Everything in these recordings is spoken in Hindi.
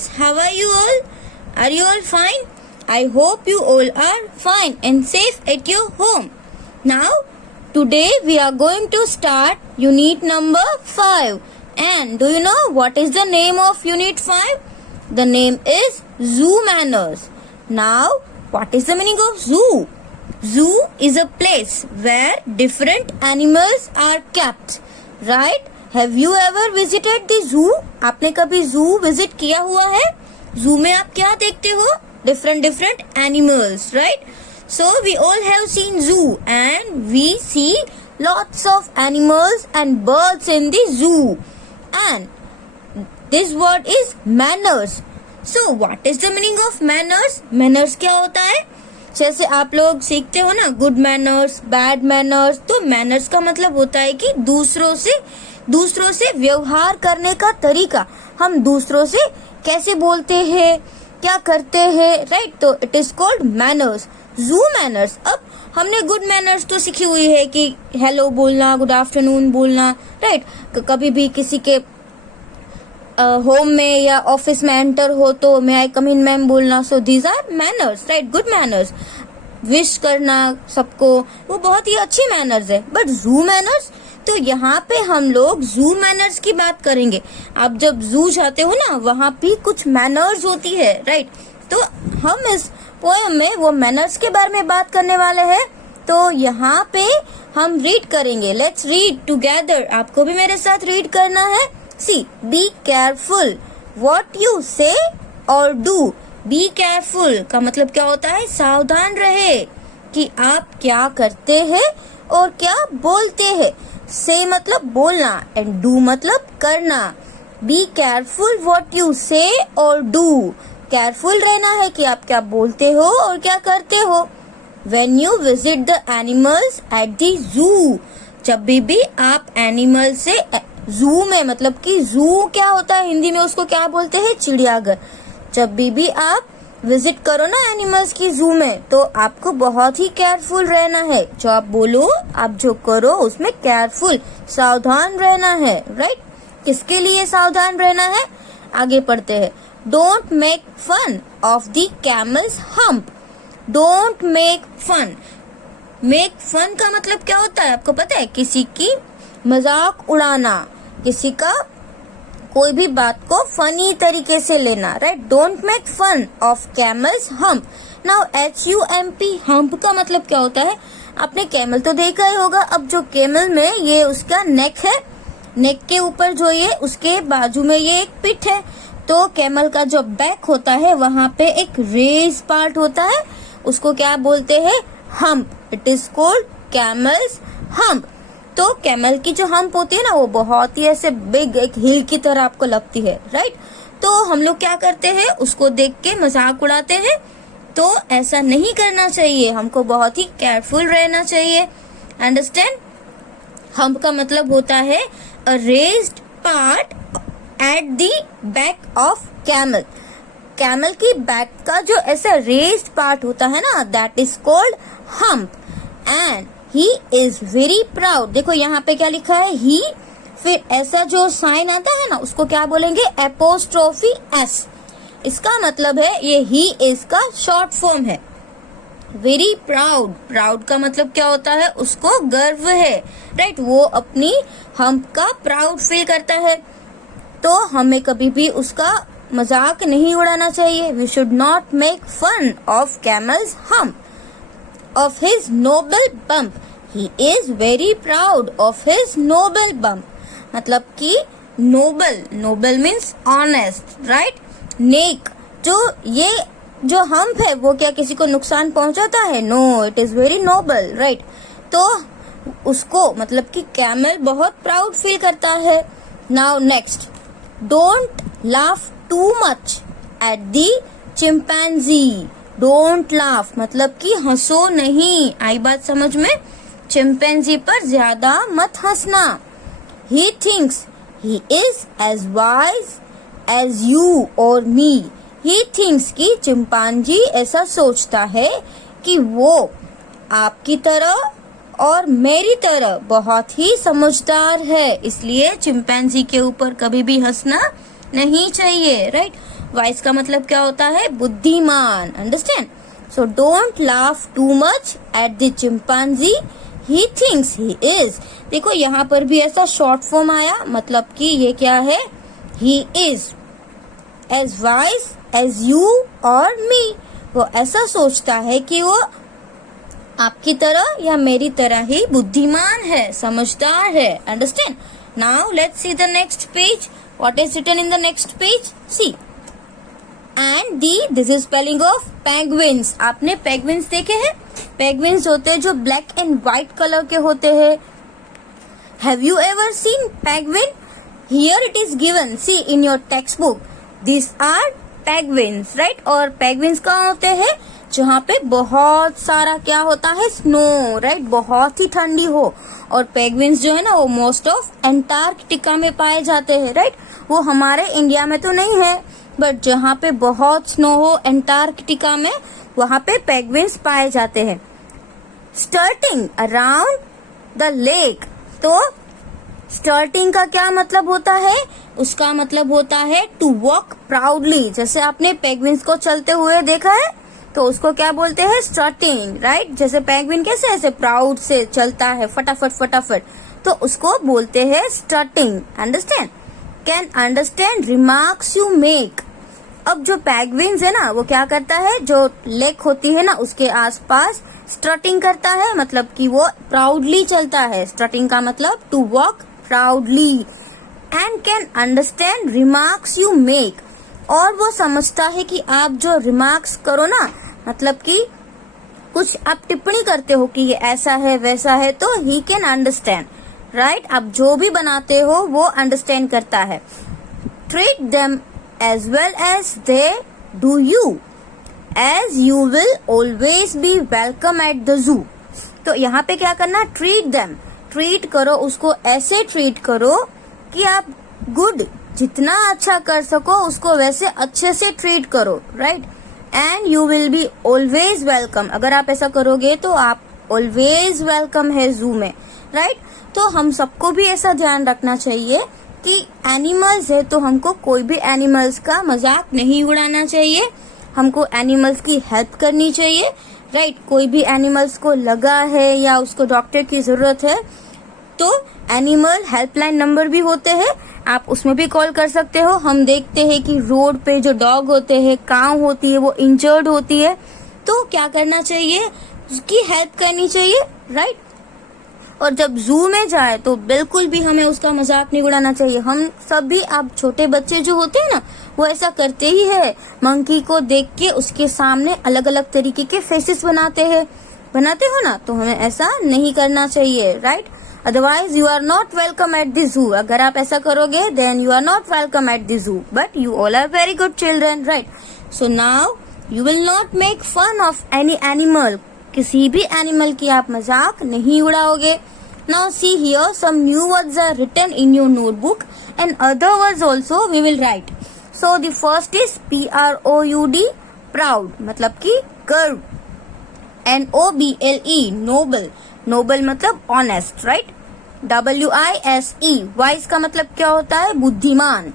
friends, how are you all? Are you all fine? I hope you all are fine and safe at your home. Now, today we are going to start unit number 5. And do you know what is the name of unit 5? The name is Zoo Manners. Now, what is the meaning of zoo? Zoo is a place where different animals are kept. Right? Have you ever visited the zoo? आपने कभी zoo visit किया हुआ है? Zoo में आप क्या देखते हो? Different animals, right? So we all have seen zoo and we see lots of animals and birds in the zoo. And this word is manners. So what is the meaning of manners? Manners क्या होता है? जैसे आप लोग सीखते हो ना, गुड मैनर्स, बैड मैनर्स. तो मैनर्स का मतलब होता है कि दूसरों से व्यवहार करने का तरीका. हम दूसरों से कैसे बोलते हैं, क्या करते हैं, राइट? तो इट इज कॉल्ड मैनर्स, जू मैनर्स. अब हमने गुड मैनर्स तो सीखी हुई है कि हेलो बोलना, गुड आफ्टरनून बोलना, राइट? कभी भी किसी के होम में या ऑफिस में एंटर हो तो मे आई कम इन मैम बोलना. So these are manners, right? Good manners. Wish करना सबको, वो बहुत ही अच्छी मैनर्स है. बट जू मैनर्स, तो यहाँ पे हम लोग जू मैनर्स की बात करेंगे. आप जब जू जाते हो ना, वहाँ भी कुछ मैनर्स होती है, राइट? तो हम इस पोएम में वो मैनर्स के बारे में बात करने वाले हैं. तो यहाँ पे हम रीड करेंगे. Let's read together. आपको भी मेरे साथ रीड करना है. सी, बी केयरफुल व्हाट यू से और डू. बी केयरफुल का मतलब क्या होता है? सावधान रहे कि आप क्या करते हैं और क्या बोलते हैं. से मतलब बोलना एंड डू मतलब करना. बी केयरफुल व्हाट यू से और डू. केयरफुल रहना है कि आप क्या बोलते हो और क्या करते हो. When you visit the animals at the zoo. जब भी आप एनिमल से जू में, मतलब कि जू क्या होता है हिंदी में, उसको क्या बोलते हैं? चिड़ियाघर. जब भी आप विजिट करो ना एनिमल्स की जू में, तो आपको बहुत ही केयरफुल रहना है. जो आप बोलो, आप जो करो, उसमें केयरफुल, सावधान रहना है, राइट? किसके लिए सावधान रहना है? आगे पढ़ते हैं. Don't make fun of the camel's hump. Don't make fun. Make fun का मतलब क्या होता है? आपको पता है? किसी की मजाक उड़ाना, किसी का कोई भी बात को फनी तरीके से लेना, right? Don't make fun of camel's hump. Now HUMP, hump का मतलब क्या होता है? आपने कैमल तो देखा ही होगा. अब जो कैमल में ये उसका नेक है, नेक के ऊपर जो ये उसके बाजू में ये एक पिठ है. तो कैमल का जो बैक होता है, वहां पे एक रेज पार्ट होता है, उसको क्या बोलते हैं? Hump. It is called camel's hump. तो कैमल की जो हम्प होती है ना, वो बहुत ही ऐसे बिग, एक हिल की तरह आपको लगती है, राइट? तो हम लोग क्या करते हैं? उसको देख के मजाक उड़ाते हैं. तो ऐसा नहीं करना चाहिए. हमको बहुत ही केयरफुल रहना चाहिए. अंडरस्टैंड? हम्प का मतलब होता है a raised part at the back of camel. Camel की बैक का जो ऐसा रेज्ड पार्ट होता है ना, that is called hump. And he is very proud. देखो यहाँ पे क्या लिखा है? ही, फिर ऐसा जो साइन आता है ना, उसको क्या बोलेंगे? Apostrophe S. इसका मतलब है ये ही इज का शॉर्ट फॉर्म है. Very proud. प्राउड का मतलब क्या होता है? उसको गर्व है, राइट? वो अपनी हम्प का प्राउड फील करता है. तो हमें कभी भी उसका मजाक नहीं उड़ाना चाहिए. We should not make fun of camel's hump. Of his noble bump. He is very proud of his noble bump. मतलब कि noble means honest, right? नेक. जो हम्प है, वो क्या किसी को नुकसान पहुंचाता है? No, it is very noble, right? तो उसको मतलब कि कैमल बहुत प्राउड फील करता है. Now next, don't laugh too much at the chimpanzee. Don't laugh मतलब कि हंसो नहीं. आई बात समझ में? चिंपैंजी पर ज्यादा मत हंसना. He thinks he is as wise as you or me. He thinks कि चिंपैंजी ऐसा सोचता है कि वो आपकी तरह और मेरी तरह बहुत ही समझदार है. इसलिए चिंपैंजी के ऊपर कभी भी हंसना नहीं चाहिए, राइट? वाइज का मतलब क्या होता है, बुद्धिमान. Understand. So don't laugh too much at the chimpanzee, he thinks he is. देखो यहाँ पर भी ऐसा शॉर्ट फॉर्म आया, मतलब कि ये क्या है, he is as wise as you or me. वो ऐसा सोचता है कि वो आपकी तरह या मेरी तरह ही बुद्धिमान है, समझदार है. Understand. Now let's see the next page. What is written in the next page? See. And the, this is spelling of penguins. आपने पेंगुइन्स देखे हैं? पेंगुइन्स होते हैं जो ब्लैक एंड व्हाइट कलर के होते हैं. Have you ever seen penguin? Here it is given, see in your textbook, this are penguins, right. और पेंगुइन्स कहाँ होते हैं? जहाँ पे बहुत सारा क्या होता है, स्नो, राइट, बहुत ही ठंडी हो. और पेंगुइन्स जो है ना वो मोस्ट ऑफ अंटार्कटिका में पाए जाते हैं, राइट. वो हमारे इंडिया में तो नहीं है, बट जहाँ पे बहुत स्नो हो अंटार्कटिका में, वहाँ पे पेंगुइन्स पाए जाते हैं. स्टर्टिंग अराउंड द लेक. तो स्टर्टिंग का क्या मतलब होता है? उसका मतलब होता है टू वॉक प्राउडली. जैसे आपने पेंगुइन्स को चलते हुए देखा है तो उसको क्या बोलते हैं, स्टर्टिंग, राइट. जैसे पेंगुइन कैसे ऐसे प्राउड से चलता है, फटाफट फटाफट, तो उसको बोलते हैं strutting. Understand. Can understand remarks you make. अब जो पेंगुइन्स है ना वो क्या करता है, जो लेक होती है ना उसके आसपास स्ट्रटिंग करता है, मतलब कि वो प्राउडली चलता है. स्ट्रटिंग का मतलब to walk proudly. And can understand remarks you make. और वो समझता है कि आप जो रिमार्क्स करो ना, मतलब कि कुछ आप टिप्पणी करते हो कि ये ऐसा है वैसा है, तो ही कैन अंडरस्टैंड, राइट. आप जो भी बनाते हो वो अंडरस्टैंड करता है. Treat them as well as they do you, as you will always be welcome at the zoo. तो यहाँ पे क्या करना, ट्रीट देम, ट्रीट करो उसको, ऐसे ट्रीट करो कि आप गुड, जितना अच्छा कर सको उसको वैसे अच्छे से ट्रीट करो, right. And you will be always welcome. अगर आप ऐसा करोगे तो आप ऑलवेज वेलकम है जू में, राइट. तो हम सबको भी ऐसा ध्यान रखना चाहिए कि एनिमल्स है तो हमको कोई भी एनिमल्स का मजाक नहीं उड़ाना चाहिए. हमको एनिमल्स की हेल्प करनी चाहिए, राइट. कोई भी एनिमल्स को लगा है या उसको डॉक्टर की जरूरत है तो एनिमल हेल्पलाइन नंबर भी होते हैं, आप उसमें भी कॉल कर सकते हो. हम देखते हैं कि रोड पे जो डॉग होते हैं, काऊ होती है, वो इंजर्ड होती है, तो क्या करना चाहिए, उसकी हेल्प करनी चाहिए, राइट. और जब जू में जाए तो बिल्कुल भी हमें उसका मजाक नहीं उड़ाना चाहिए. हम सब भी, आप छोटे बच्चे जो होते हैं ना वो ऐसा करते ही है. मंकी को देख के उसके सामने अलग अलग तरीके के फेसेस बनाते हो ना, तो हमें ऐसा नहीं करना चाहिए, right. Otherwise you are not welcome at the zoo. अगर आप ऐसा करोगे then you are not welcome at the zoo. But you all are very good children, right. So now you will not make fun of any animal. किसी भी एनिमल की आप मजाक नहीं उड़ाओगे. Now see here, some new words are written in your notebook and other words also we will write. So the first is proud, proud, मतलब कि गर्व. noble, noble, noble मतलब honest, right. wise, wise का मतलब क्या होता है, बुद्धिमान.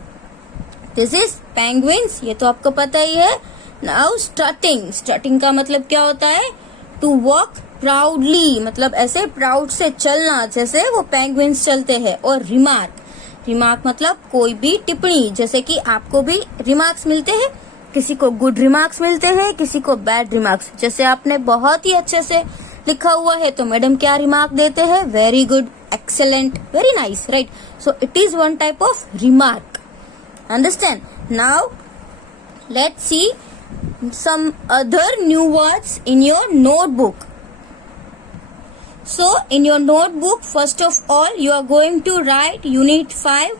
This is penguins, ये तो आपको पता ही है. Now strutting, strutting का मतलब क्या होता है, to walk प्राउडली, मतलब ऐसे प्राउड से चलना जैसे वो पेंगुइन्स चलते हैं. और रिमार्क, रिमार्क मतलब कोई भी टिप्पणी, जैसे कि आपको भी रिमार्क्स मिलते हैं, किसी को गुड रिमार्क्स मिलते हैं, किसी को बैड रिमार्क्स. जैसे आपने बहुत ही अच्छे से लिखा हुआ है तो मैडम क्या रिमार्क देते हैं, very good, excellent, very nice, right. So it is one type of remark. Understand. Now let's see some other new words in your notebook. So in your notebook, first of all, you are going to write Unit 5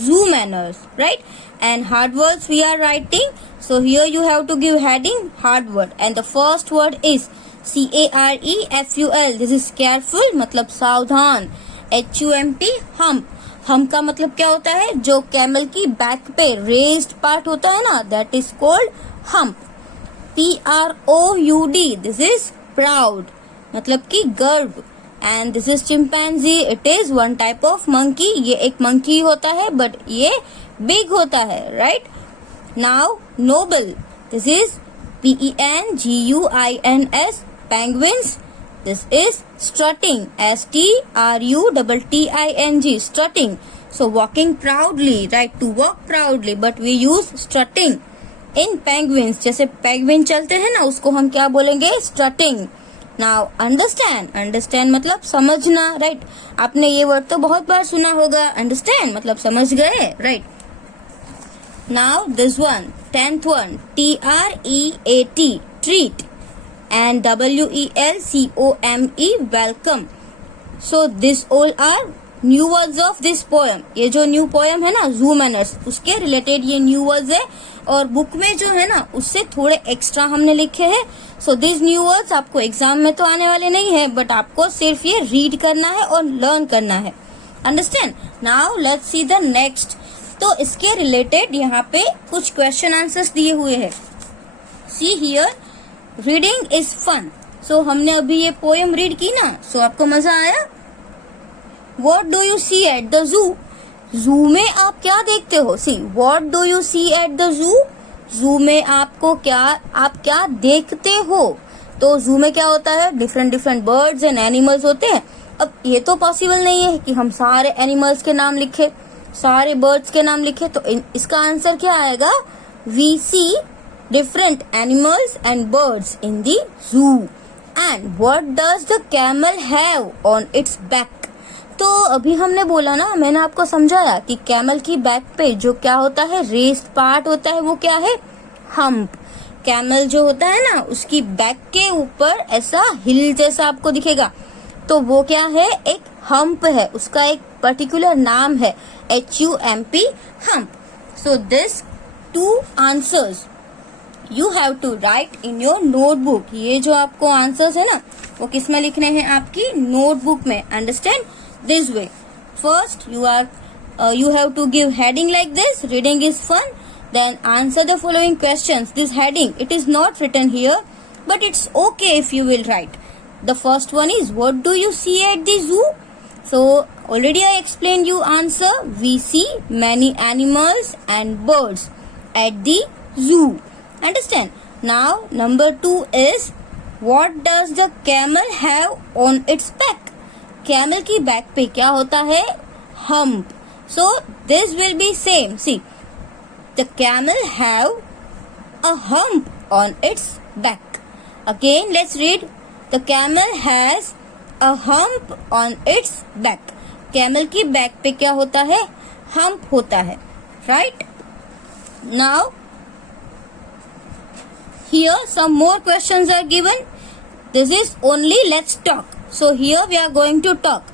Zoo Manners, right? And hard words we are writing. So here you have to give heading hard word. And the first word is careful. This is careful, मतलब सावधान. hump, hump. hump का मतलब क्या होता है, जो कैमल की बैक पे रेस्ड पार्ट होता है ना, that is called hump. proud, this is proud, मतलब कि गर्व. And this is chimpanzee, it is one type of monkey. ये एक मंकी होता है बट ये बिग होता है, right. Now, noble. This is penguins. Penguins. This is strutting. strutting. Strutting. So walking proudly, right? To walk proudly, but we use strutting in penguins. जैसे penguin चलते हैं ना, उसको हम क्या बोलेंगे? Strutting. Now understand. Understand मतलब समझना, right? आपने ये वर्ड तो बहुत बार सुना होगा. Understand मतलब समझ गए, right? Now this one, 10th one, TREAT, treat, and WELCOME, welcome. So this all are new words of this poem. ये जो न्यू पोएम है ना, जू मैनर्स, उसके रिलेटेड ये न्यू वर्ड्स है, और बुक में जो है ना उससे थोड़े एक्स्ट्रा हमने लिखे हैं. सो दिस न्यू वर्ड्स आपको एग्जाम में तो आने वाले नहीं है, बट आपको सिर्फ ये रीड करना है और लर्न करना है. Understand. Now let's see the next. तो इसके रिलेटेड यहाँ पे कुछ क्वेश्चन आंसर्स दिए हुए हैं. See here, reading is fun. So हमने अभी ये पोएम रीड की ना, सो आपको मजा आया. What do you see at the zoo? जू में आप क्या देखते हो? सी, what do you see at the zoo? जू में आप क्या देखते हो? तो जू में क्या होता है? डिफरेंट बर्ड्स एंड एनिमल्स होते हैं. अब ये तो पॉसिबल नहीं है कि हम सारे एनिमल्स के नाम लिखे, सारे बर्ड्स के नाम लिखे. तो इसका आंसर क्या आएगा? We see different animals and birds in the zoo. And what does the camel have on its back? तो अभी हमने बोला ना, मैंने आपको समझाया कि कैमल की बैक पे जो क्या होता है, रेस्ड पार्ट होता है, वो क्या है? हम्प. कैमल जो होता है ना, उसकी बैक के ऊपर ऐसा हिल जैसा आपको दिखेगा, तो वो क्या है? एक हम्प है. उसका एक पर्टिकुलर नाम है, HUMP, hump. So this 2 answers you have to write in your notebook. ये जो आपको आंसर्स है ना, वो किस में लिखने हैं? आपकी नोटबुक में. Understand? This way. First, you have to give heading like this. Reading is fun. Then answer the following questions. This heading, it is not written here, but it's okay if you will write. The first one is, what do you see at the zoo? So already I explained you answer. We see many animals and birds at the zoo. Understand? Now number 2 is, what does the camel have on its back? Camel की बैक पे क्या होता है? Hump. So this will be same. See, the camel have a hump on its back. Again let's read. The camel has a hump on its back. Camel की बैक पे क्या होता है? हम्प होता है. Right. Now here some more questions are given. This is only let's talk. So here we are going to talk.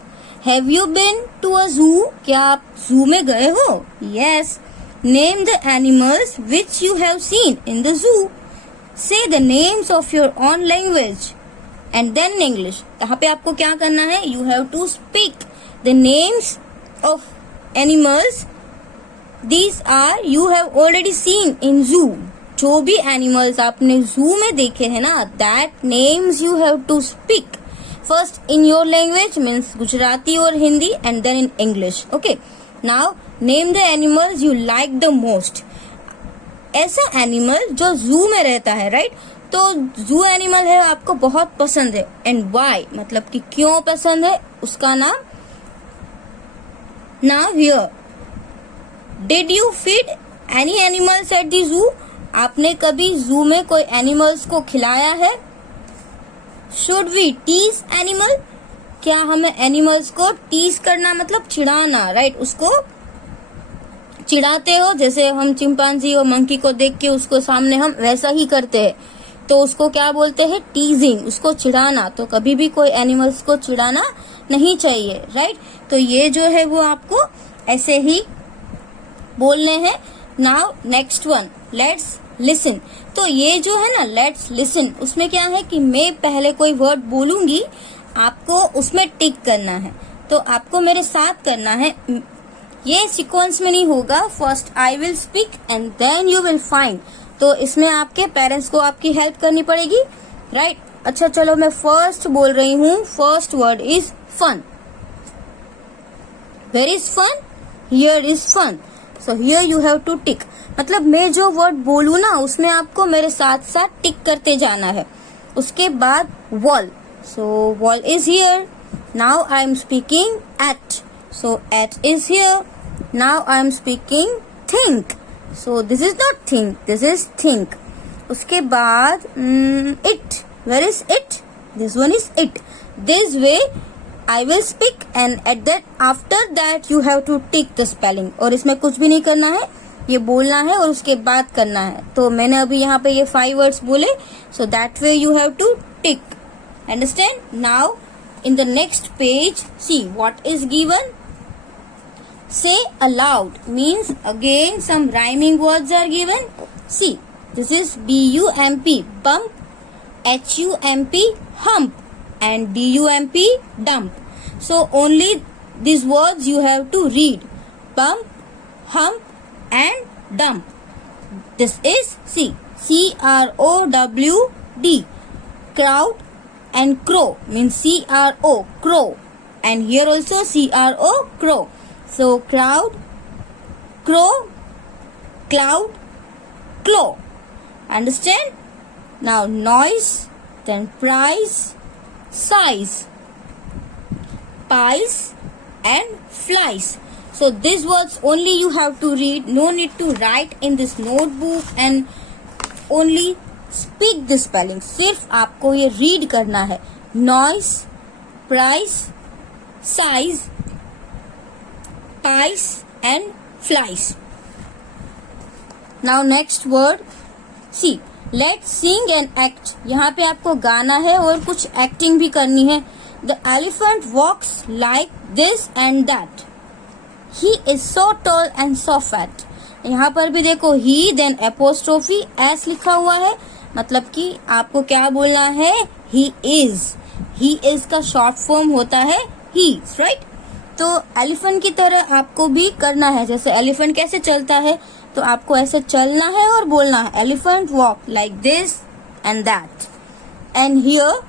Have you been to a zoo? क्या आप zoo में गए हो? Yes. Name the animals which you have seen in the zoo. Say the names of your own language and then English. यहाँ पे आपको क्या करना है? You have to speak the names of animals. These are you have already seen in zoo. जो भी animals आपने zoo में देखे हैं ना, that names you have to speak. First in your language, means Gujarati or Hindi, and then in English. Okay. Now name the animals you like the most. ऐसा एनिमल जो जू में रहता है, राइट? तो जू एनिमल है आपको बहुत पसंद है. एंड वाई मतलब कि क्यों पसंद है, उसका नाम. Now here, did you feed any animals at the जू? आपने कभी जू में कोई एनिमल्स को खिलाया है? Should we tease animal? क्या हमें एनिमल्स को टीज करना मतलब चिढ़ाना, राइट? उसको चिढ़ाते हो, जैसे हम चिंपांजी और मंकी को देख के उसको सामने हम वैसा ही करते हैं, तो उसको क्या बोलते हैं? टीजिंग. उसको चिढ़ाना. तो कभी भी कोई एनिमल्स को चिढ़ाना नहीं चाहिए, राइट? तो ये जो है वो आपको ऐसे ही बोलने हैं. Now next one, let's listen. तो ये जो है ना लेट्स लिसन, उसमें क्या है कि मैं पहले कोई वर्ड बोलूंगी, आपको उसमें टिक करना है. तो आपको मेरे साथ करना है. ये सीक्वेंस में नहीं होगा. First I will speak and then you will find. तो इसमें आपके पेरेंट्स को आपकी हेल्प करनी पड़ेगी, राइट? अच्छा चलो, मैं फर्स्ट बोल रही हूँ. First word is fun. Where is fun? Here is fun. So here you have to tick, मतलब मैं जो वर्ड बोलूँ ना उसमें आपको मेरे साथ साथ टिक करते जाना है. उसके बाद wall, so wall is here. Now I am speaking at, so at is here. Now I am speaking think, so this is not think, this is think. उसके बाद it, where is it? This one is it. This way I will speak and at that after that you have to tick the spelling. और इसमें कुछ भी नहीं करना है, ये बोलना है और उसके बाद करना है. तो मैंने अभी यहाँ पे ये 5 words बोले, so that way you have to tick. Understand? Now in the next page, see what is given. Say aloud means again some rhyming words are given. See, this is BUMP, bump, HUMP, hump, and DUMP, dump. So only these words you have to read. Bump, hump, and dump. This is C, CROWD, crowd, and crow means CRO, crow, and here also CRO, crow. So crowd, crow, cloud, claw. Understand? Now noise, then price, size, pies, and flies. So these words only you have to read, no need to write in this notebook and only speak the spelling. सिर्फ आपको ये read करना है. Noise, price, size, pies and flies. Now next word, see, let's sing and act. यहाँ पे आपको गाना है और कुछ acting भी करनी है. The elephant walks like this and that. He is so tall and so fat. यहाँ पर भी देखो he then apostrophe s लिखा हुआ है, मतलब कि आपको क्या बोलना है, he is. he is का short form होता है he, right? तो एलिफेंट की तरह आपको भी करना है. जैसे एलिफेंट कैसे चलता है, तो आपको ऐसे चलना है और बोलना है. Elephant walk like this and that. And here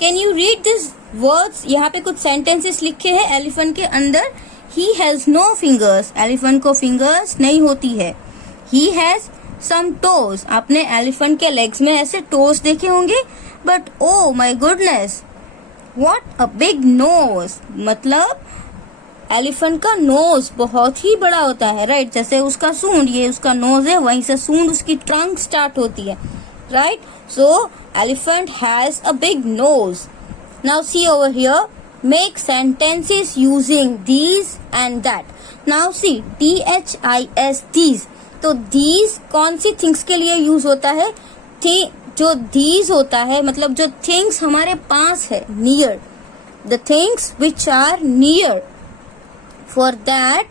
can you read this words. यहाँ पे कुछ सेंटेंसेस लिखे हैं एलिफेंट के अंदर. He has no fingers, elephant को फिंगर्स नहीं होती है. ही हैज सम टोज, आपने एलिफेंट के लेग्स में ऐसे टोज देखे होंगे. But oh my goodness, what a big nose, मतलब एलिफेंट का नोज बहुत ही बड़ा होता है, राइट? जैसे उसका सूंड, ये उसका नोज है, वहीं से सूंड उसकी ट्रंक स्टार्ट होती है, right? So elephant has a big nose. Now see over here, make sentences using these and that. Now see THIS, these. तो these कौन सी थिंग्स के लिए यूज होता है? जो these होता है मतलब जो थिंग्स हमारे पास है, near, the things which are near. For that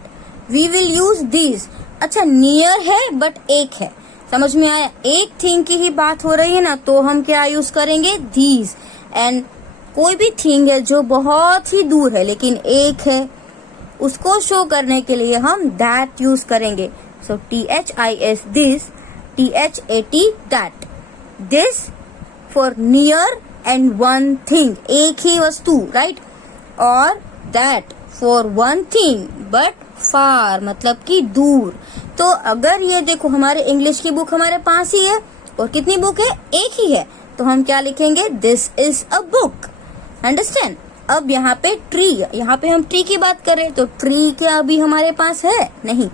we will use these. अच्छा, नियर है बट एक है, समझ में आया? एक थिंग की ही बात हो रही है ना, तो हम क्या यूज करेंगे, these. एंड कोई भी थिंग है जो बहुत ही दूर है लेकिन एक है, उसको शो करने के लिए हम that यूज करेंगे. सो THIS, this, THAT, that. This for near and one thing, एक ही वस्तु, right? और that for one thing but far, मतलब कि दूर. तो अगर ये देखो हमारे इंग्लिश की बुक हमारे पास ही है और कितनी बुक है, एक ही है, तो हम क्या लिखेंगे, this is a book. Understand? अब यहाँ पे ट्री, यहाँ पे हम ट्री की बात करें तो ट्री क्या अभी हमारे पास है? नहीं,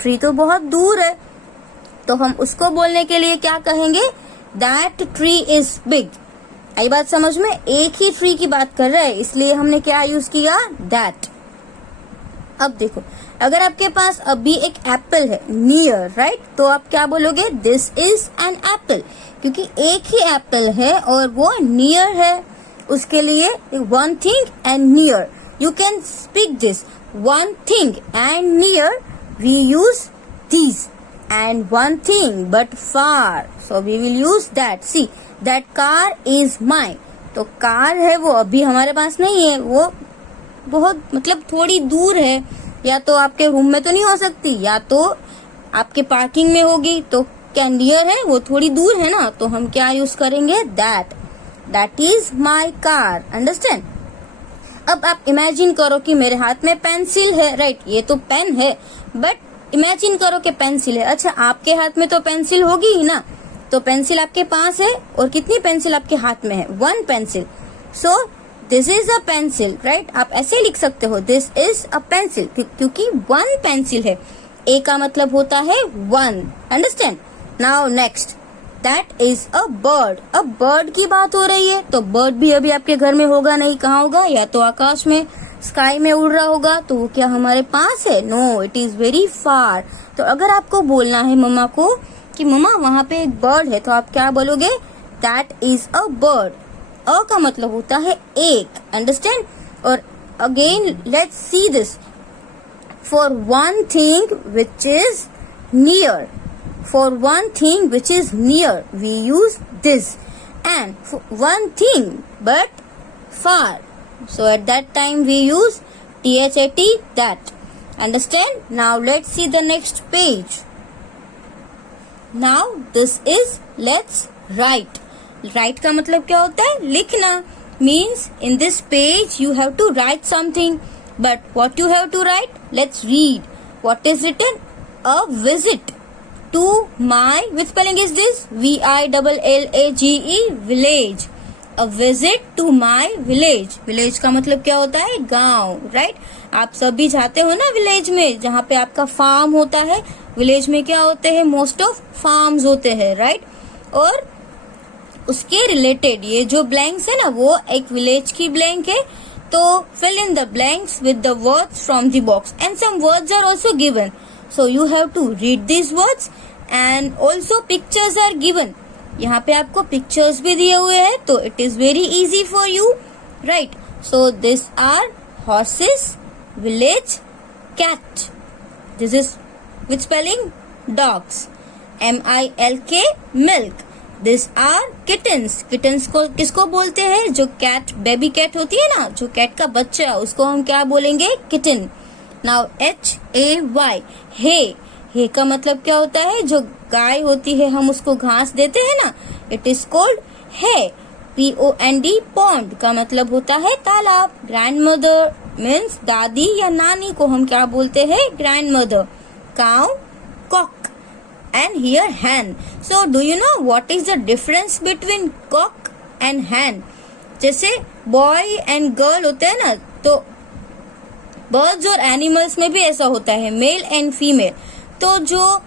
ट्री तो बहुत दूर है. तो हम उसको बोलने के लिए क्या कहेंगे, दैट ट्री इज बिग. आई बात समझ में? एक ही ट्री की बात कर रहे हैं, इसलिए हमने क्या यूज किया, दैट. अब देखो, अगर आपके पास अभी एक एप्पल है, नियर, राइट? तो आप क्या बोलोगे, दिस इज एन एप्पल, क्योंकि एक ही एप्पल है और वो नियर है. उसके लिए one thing and near, you can speak this. One thing and near we use these. And one thing but far, so we will use that. See, that car is mine. तो कार है वो अभी हमारे पास नहीं है, वो बहुत मतलब थोड़ी दूर है, या तो आपके रूम में तो नहीं हो सकती, या तो आपके पार्किंग में होगी. तो क्या नियर है, वो थोड़ी दूर है ना, तो हम क्या यूज करेंगे, that. That is my car. Understand? अब आप इमेजिन करो कि मेरे हाथ में पेंसिल है, राइट, ये तो पेन है, बट इमेजिन करो कि पेंसिल है। अच्छा, आपके हाथ में तो पेंसिल होगी ही ना, तो पेंसिल आपके पास है और कितनी पेंसिल आपके हाथ में है? 1 pencil. So this is a pencil, right, आप ऐसे लिख सकते हो, दिस इज अ पेंसिल, क्योंकि 1 पेंसिल है। ए का मतलब होता है 1, understand. Now next, that is a bird. अब बर्ड की बात हो रही है, तो बर्ड भी अभी आपके घर में होगा नहीं, कहाँ होगा? या तो आकाश में, स्काई में उड़ रहा होगा, तो वो क्या हमारे पास है? No, it is very far. तो अगर आपको बोलना है मम्मा को कि मम्मा वहाँ पे एक बर्ड है, तो आप क्या बोलोगे? That is a bird. A का मतलब होता है एक, अंडरस्टैंड। और again let's see this, for one thing which is near, for one thing which is near we use this, and for one thing but far, so at that time we use that, that, understand? Now let's see the next page. Now this is let's write. Write का मतलब क्या होता है? लिखना, means in this page you have to write something, but what you have to write? Let's read. What is written? A visit to my, which spelling is this? VILLAGE, village. A visit to my village. Village का मतलब क्या होता है? गांव, राइट? आप सभी जाते हो ना विलेज में, जहाँ पे आपका फार्म होता है। विलेज में क्या होते हैं? मोस्ट ऑफ फार्म्स होते हैं, राइट? और उसके रिलेटेड ये जो ब्लैंक्स है ना, वो एक विलेज की ब्लैंक है। तो fill in the blanks with the words from the box, and some words are also given. So you have to read these words, and also pictures are given. यहाँ पे आपको pictures भी दिए हुए हैं, तो it is very easy for you, right? So these are horses, village, cat. This is which spelling? Dogs. MILK, milk. These are kittens. Kittens को किसको बोलते हैं? जो cat, baby cat होती है ना, जो cat का बच्चा, उसको हम क्या बोलेंगे? Kitten. Now HAY, hay. हे का मतलब क्या होता है? जो गाय होती है, हम उसको घास देते हैं ना, इट इज कॉल्ड है। POND, पॉन्ड का मतलब होता है तालाब। ग्रैंड मदर मीन्स दादी या नानी को हम क्या बोलते हैं? Grandmother. Cow, cock, and here hen. So do you know what is the difference between cock and hen? जैसे बॉय एंड गर्ल होते हैं ना, तो बर्ड्स और एनिमल्स में भी ऐसा होता है, मेल एंड फीमेल। तो जो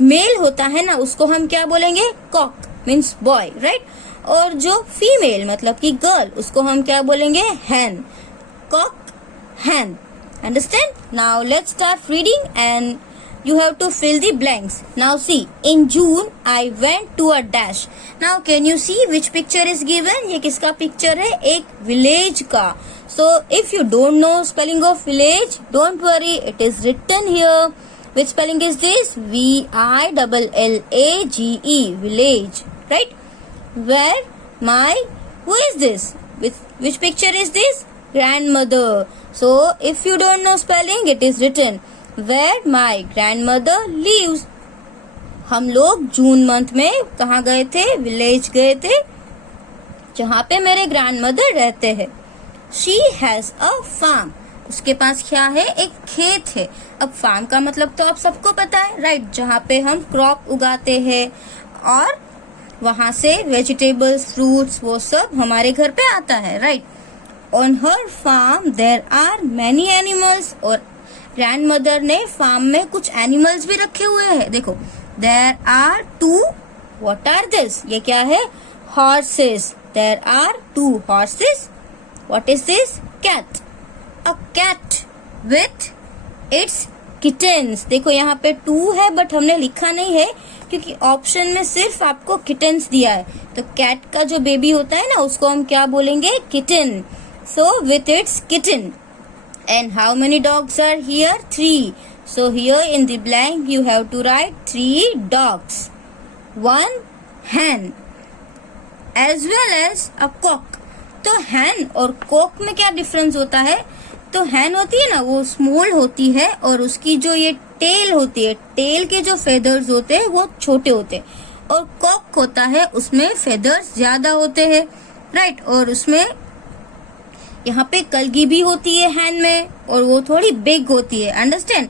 मेल होता है ना, उसको हम क्या बोलेंगे? Cock, means boy, right? और जो फीमेल मतलब कि गर्ल, उसको हम क्या बोलेंगे? Hen. Cock, hen, understand? Now let's start reading and you have to fill the blanks. Now see, in June I went to a dash. Now can you see which picture is given? ये किसका picture है? एक village का. So if you don't know spelling of village, don't worry, it is written here. Which spelling is this? VILLAGE, village, right? Where my, who is this? Which picture is this? Grandmother. So if you don't know spelling, it is written where my grandmother lives. हम लोग जून मंथ में कहाँ गए थे? विलेज गए थे, जहाँ पे मेरे ग्रैंडमदर रहते हैं। She has a farm. उसके पास क्या है? एक खेत है। अब फार्म का मतलब तो आप सबको पता है, राइट? जहाँ पे हम क्रॉप उगाते हैं और वहां से वेजिटेबल्स, फ्रूट्स, वो सब हमारे घर पे आता है, right? On her farm there are many animals. और ग्रैंडमदर ने फार्म में कुछ एनिमल्स भी रखे हुए हैं। देखो, there are 2, what are this? ये क्या है? Horses. There are 2 horses. What is this? Cat. A cat with its kittens. देखो यहाँ पे 2 है, बट हमने लिखा नहीं है क्योंकि ऑप्शन में सिर्फ आपको किटन्स दिया है। तो कैट का जो बेबी होता है ना, उसको हम क्या बोलेंगे? Kitten. So with its kitten. And how many dogs are here? 3. So here in the blank you have to write 3 dogs, 1 hen, as well as a cock. तो hen और cock में क्या डिफरेंस होता है? तो hen होती है ना, वो स्मॉल होती है और उसकी जो ये टेल होती है, टेल के जो फेदर्स होते हैं वो छोटे होते हैं। और cock होता है, उसमें फेदर्स ज्यादा होते हैं, राइट? और उसमें यहाँ पे कलगी भी होती है हैन में और वो थोड़ी बिग होती है, अंडरस्टैंड।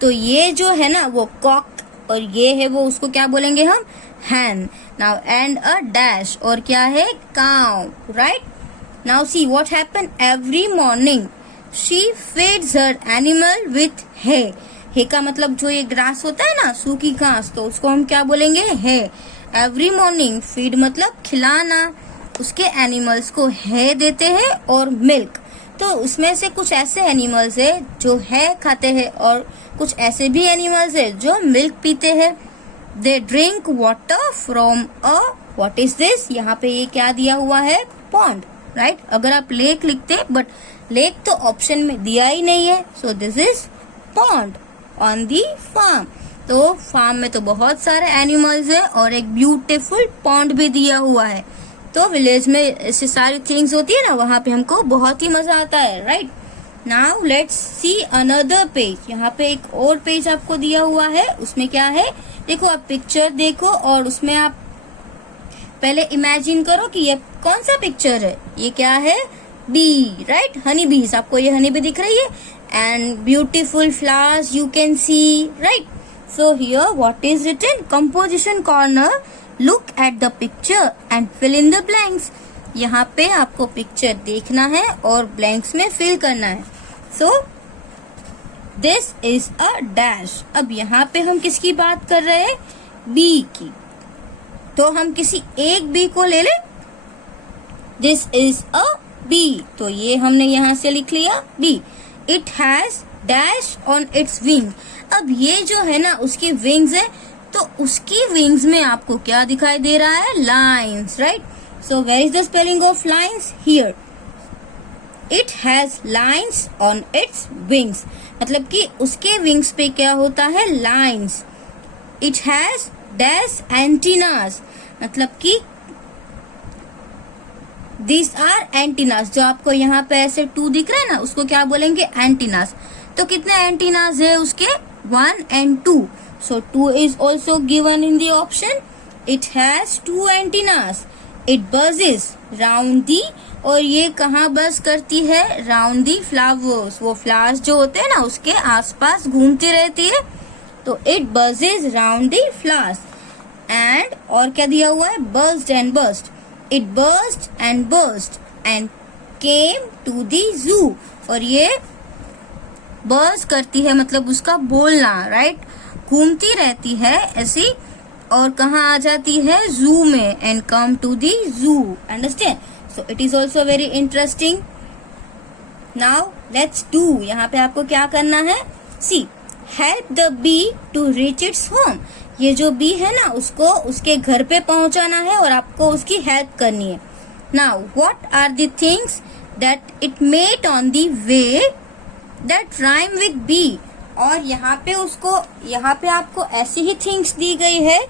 तो ये जो है ना वो कॉक और ये है वो उसको क्या बोलेंगे हम, hen. Now and a dash और क्या है, cow, right. Now see what happen every morning she feeds her animal with hay. Hay का मतलब जो ये ग्रास होता है ना, सूखी घास, तो उसको हम क्या बोलेंगे, हे। एवरी मॉर्निंग, फीड मतलब खिलाना, उसके एनिमल्स को है देते हैं और मिल्क। तो उसमें से कुछ ऐसे एनिमल्स है जो है खाते हैं और कुछ ऐसे भी एनिमल्स है जो मिल्क पीते हैं। They drink water from a, what is this, यहाँ पे ये क्या दिया हुआ है, पॉन्ड, राइट। अगर आप लेक लिखते बट लेक तो ऑप्शन में दिया ही नहीं है, so this is pond on the farm. तो फार्म में तो बहुत सारे एनिमल्स है और एक ब्यूटीफुल पॉन्ड भी दिया हुआ है। तो विलेज में ऐसी सारी थिंग्स होती है ना, वहां पे हमको बहुत ही मजा आता है, right. Now let's see another page. यहाँ पे एक और पेज आपको दिया हुआ है, उसमें क्या है, देखो आप पिक्चर देखो और उसमें आप पहले इमेजिन करो कि ये कौन सा पिक्चर है, ये क्या है, बी, राइट, हनी बीज। आपको ये हनी बी दिख रही है and beautiful flowers you can see, right. So here what is written, composition corner, look at the picture and fill in the blanks. यहाँ पे आपको पिक्चर देखना है और ब्लैंक्स में फिल करना है। So this is a dash. अब यहाँ पे हम किसकी बात कर रहे हैं, बी की। तो हम किसी एक बी को ले ले, दिस इज अ बी, तो ये हमने यहाँ से लिख लिया bee. It has dash on its wing. अब ये जो है ना उसकी विंग्स है, तो उसकी विंग्स में आपको क्या दिखाई दे रहा है, lines, right. So where is the spelling of lines, here it has lines on its wings, मतलब कि उसके विंग्स पे क्या होता है, lines. It has dash antennas, मतलब कि दिस आर एंटीनास। जो आपको यहाँ पे ऐसे 2 दिख रहा है ना, उसको क्या बोलेंगे, एंटीनास। तो कितने एंटीनास है उसके, 1 and 2। So 2 is also given in the option. It has 2 antennas. It buzzes round the, और ये कहाँ बज करती है, round the flowers। वो फ्लावर्स जो होते हैं ना उसके आसपास घूमती रहती है, तो it buzzes round the flowers। And और क्या दिया हुआ है, buzzed and burst। It burst and burst and came to the zoo। और ये बर्स करती है मतलब उसका बोलना, राइट, घूमती रहती है ऐसी और कहाँ आ जाती है, जू में, and come to the zoo, understand. So it is also very interesting. Now let's do, यहाँ पे आपको क्या करना है, see help the bee to reach its home. ये जो बी है ना उसको उसके घर पे पहुंचाना है और आपको उसकी हेल्प करनी है। Now what are the things that it met on the way that rhyme with bee. और यहाँ पे आपको ऐसी ही थिंग्स दी गई है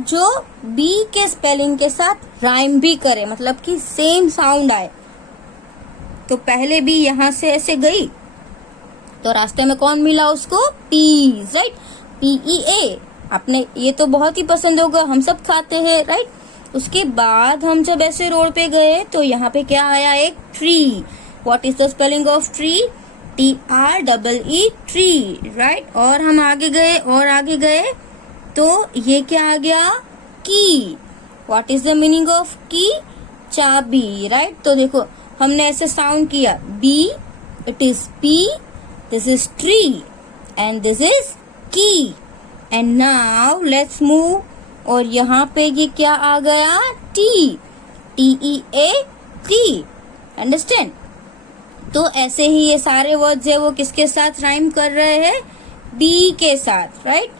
जो बी के स्पेलिंग के साथ राइम भी करे, मतलब कि सेम साउंड आए। तो पहले बी यहाँ से ऐसे गई तो रास्ते में कौन मिला उसको, पीज, राइट, PEA। आपने ये तो बहुत ही पसंद होगा, हम सब खाते हैं, राइट। उसके बाद हम जब ऐसे रोड पे गए तो यहाँ पे क्या आया, एक tree. What is the spelling of tree, TREE, tree, right. और हम आगे गए तो ये क्या आ गया, key. What is the meaning of key, चाबी, राइट। तो देखो हमने ऐसे साउंड किया, bee, it is pea, this is tree and this is key. And now let's move, और यहाँ पे ये क्या आ गया, टी, TEA, टी, अंडरस्टैंड। तो ऐसे ही ये सारे वर्ड्स है वो किसके साथ राइम कर रहे हैं, बी के साथ, right.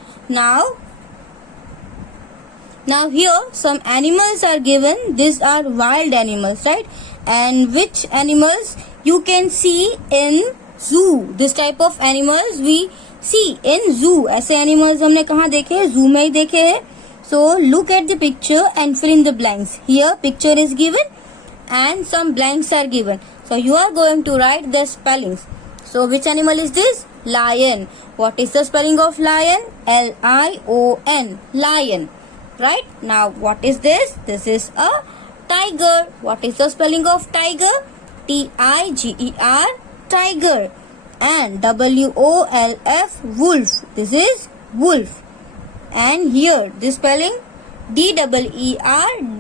Now here some animals are given. These are wild animals, right? And which animals you can see in zoo? This type of animals we see in zoo. ऐसे animals हमने कहाँ देखे, zoo में ही देखे हैं। So look at the picture and fill in the blanks. Here picture is given and some blanks are given. So you are going to write the spellings. So which animal is this? Lion. What is the spelling of lion? LION. Lion. Right? Now what is this? This is a tiger. What is the spelling of tiger? TIGER, tiger. And WOLF, wolf. This is wolf. And here this spelling DEER,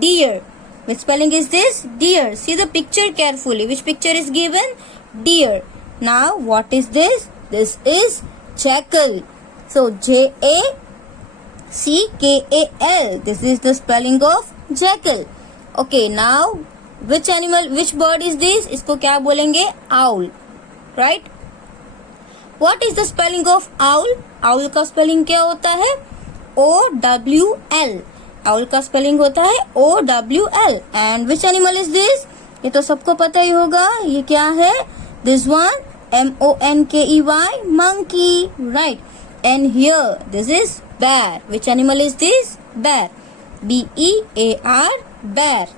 deer. Which spelling is this? Deer. See the picture carefully. Which picture is given? Deer. Now what is this? This is jackal. So JACKAL. This is the spelling of jackal. Okay, now which animal, which bird is this? इसको क्या बोलेंगे? Owl. Right? What is the spelling of owl? Owl का spelling क्या होता है? OWL. Owl का spelling होता है OWL. And which animal is this? ये तो सबको पता ही होगा. ये क्या है? This one MONKEY, monkey. Right. And here this is bear. Which animal is this? Bear. BEAR, bear.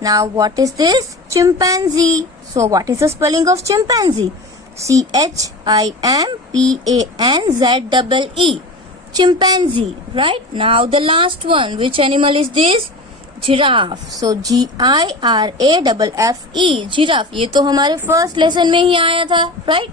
Now what is this? Chimpanzee. So what is the spelling of chimpanzee? CHIMPANZEE. Chimpanzee. Right. Now the last one. Which animal is this? Giraffe. So GIRAFFE, giraffe. ये तो हमारे first lesson में ही आया था. Right.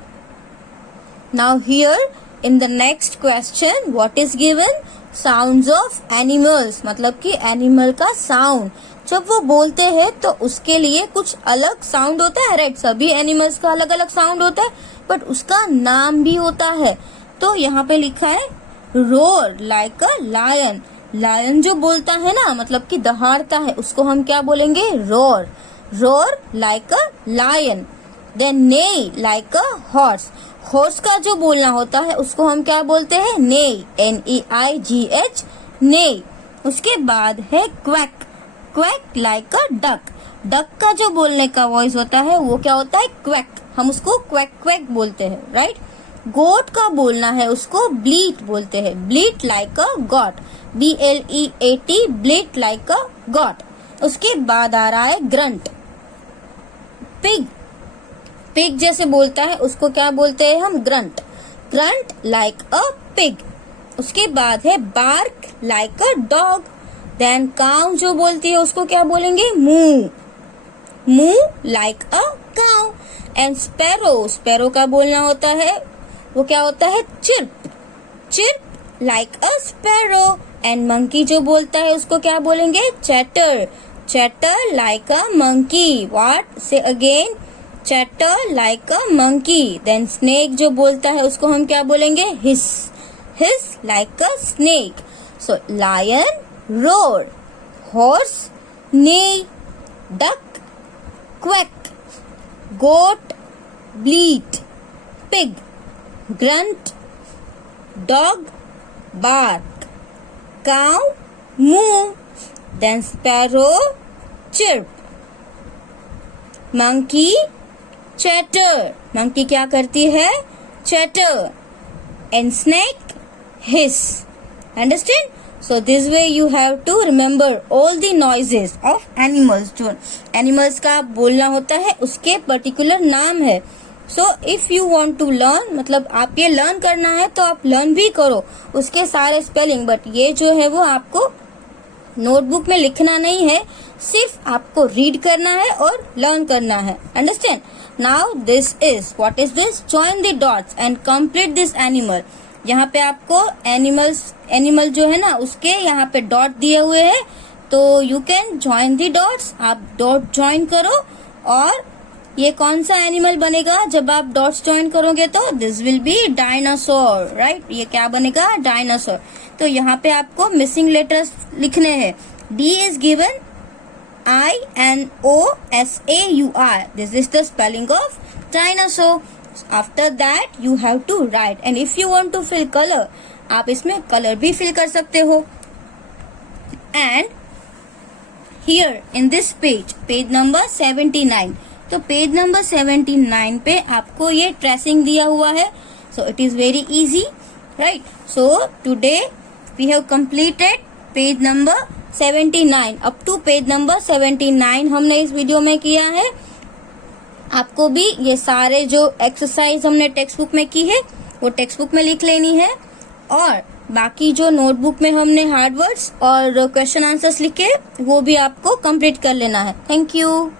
Now here in the next question, what is given? Sounds of animals. मतलब कि animal का sound. जब वो बोलते हैं तो उसके लिए कुछ अलग साउंड होता है. राइट, सभी एनिमल्स का अलग अलग साउंड होता है, बट उसका नाम भी होता है. तो यहाँ पे लिखा है roar like a lion. Lion जो बोलता है ना, मतलब कि दहाड़ता है, उसको हम क्या बोलेंगे? Roar. Roar like a lion. Then neigh like a horse. Horse का जो बोलना होता है उसको हम क्या बोलते हैं? नेई. NEIGH, नेई. उसके बाद है quack. Quack like a duck. Duck का जो बोलने का वॉइस होता है वो क्या होता है? क्वैक. हम उसको क्वैक क्वैक बोलते हैं. राइट. गोट का बोलना है उसको ब्लीट बोलते हैं. Bleat like a goat. BLEAT, bleat like a goat. उसके बाद आ रहा है ग्रंट. पिग. पिग जैसे बोलता है उसको क्या बोलते हैं हम? Grunt. Grunt like a pig. उसके बाद है bark like a dog. Then cow जो बोलती है उसको क्या बोलेंगे? Moo. Moo like a cow. And sparrow. Sparrow का बोलना होता है वो क्या होता है? Chirp. Chirp like a sparrow. And monkey जो बोलता है उसको क्या बोलेंगे? Chatter. Chatter like a monkey. What? Say again. Chatter like a monkey. Then snake जो बोलता है उसको हम क्या बोलेंगे? Hiss. Hiss like a snake. So lion roar, horse neigh, duck quack, goat bleat, pig grunt, dog bark, cow moo, then sparrow chirp, monkey chatter. monkey क्या करती है? chatter. and snake hiss. understand? So this way you have to remember all the noises of animals. जो animals का बोलना होता है उसके particular नाम है. So if you want to learn, मतलब आप ये learn करना है तो आप learn भी करो उसके सारे spelling, but ये जो है वो आपको नोटबुक में लिखना नहीं है, सिर्फ आपको रीड करना है और लर्न करना है. Understand? Now this is, what is this? Join the dots and complete this animal. यहाँ पे आपको एनिमल जो है ना उसके यहाँ पे डॉट दिए हुए हैं, तो you can join the dots. आप डॉट ज्वाइन करो और ये कौन सा एनिमल बनेगा जब आप डॉट्स ज्वाइन करोगे? तो this will B dinosaur. Right, ये क्या बनेगा? डायनासोर. तो यहाँ पे आपको मिसिंग लेटर्स लिखने हैं. D is given INOSAUR. This is the spelling of dinosaur. After that you have to write, and if you want to fill color, आप इसमें कलर भी फिल कर सकते हो. And here in this page number 79. तो पेज नंबर 79 पे आपको ये ट्रेसिंग दिया हुआ है. So it is very easy, right? So today we have completed page number 79. up to page number 79 हमने इस वीडियो में किया है. आपको भी ये सारे जो एक्सरसाइज हमने टेक्स्ट बुक में की है वो टेक्स्ट बुक में लिख लेनी है, और बाकी जो नोटबुक में हमने हार्ड वर्ड्स और क्वेश्चन आंसर्स लिखे वो भी आपको कंप्लीट कर लेना है. Thank you.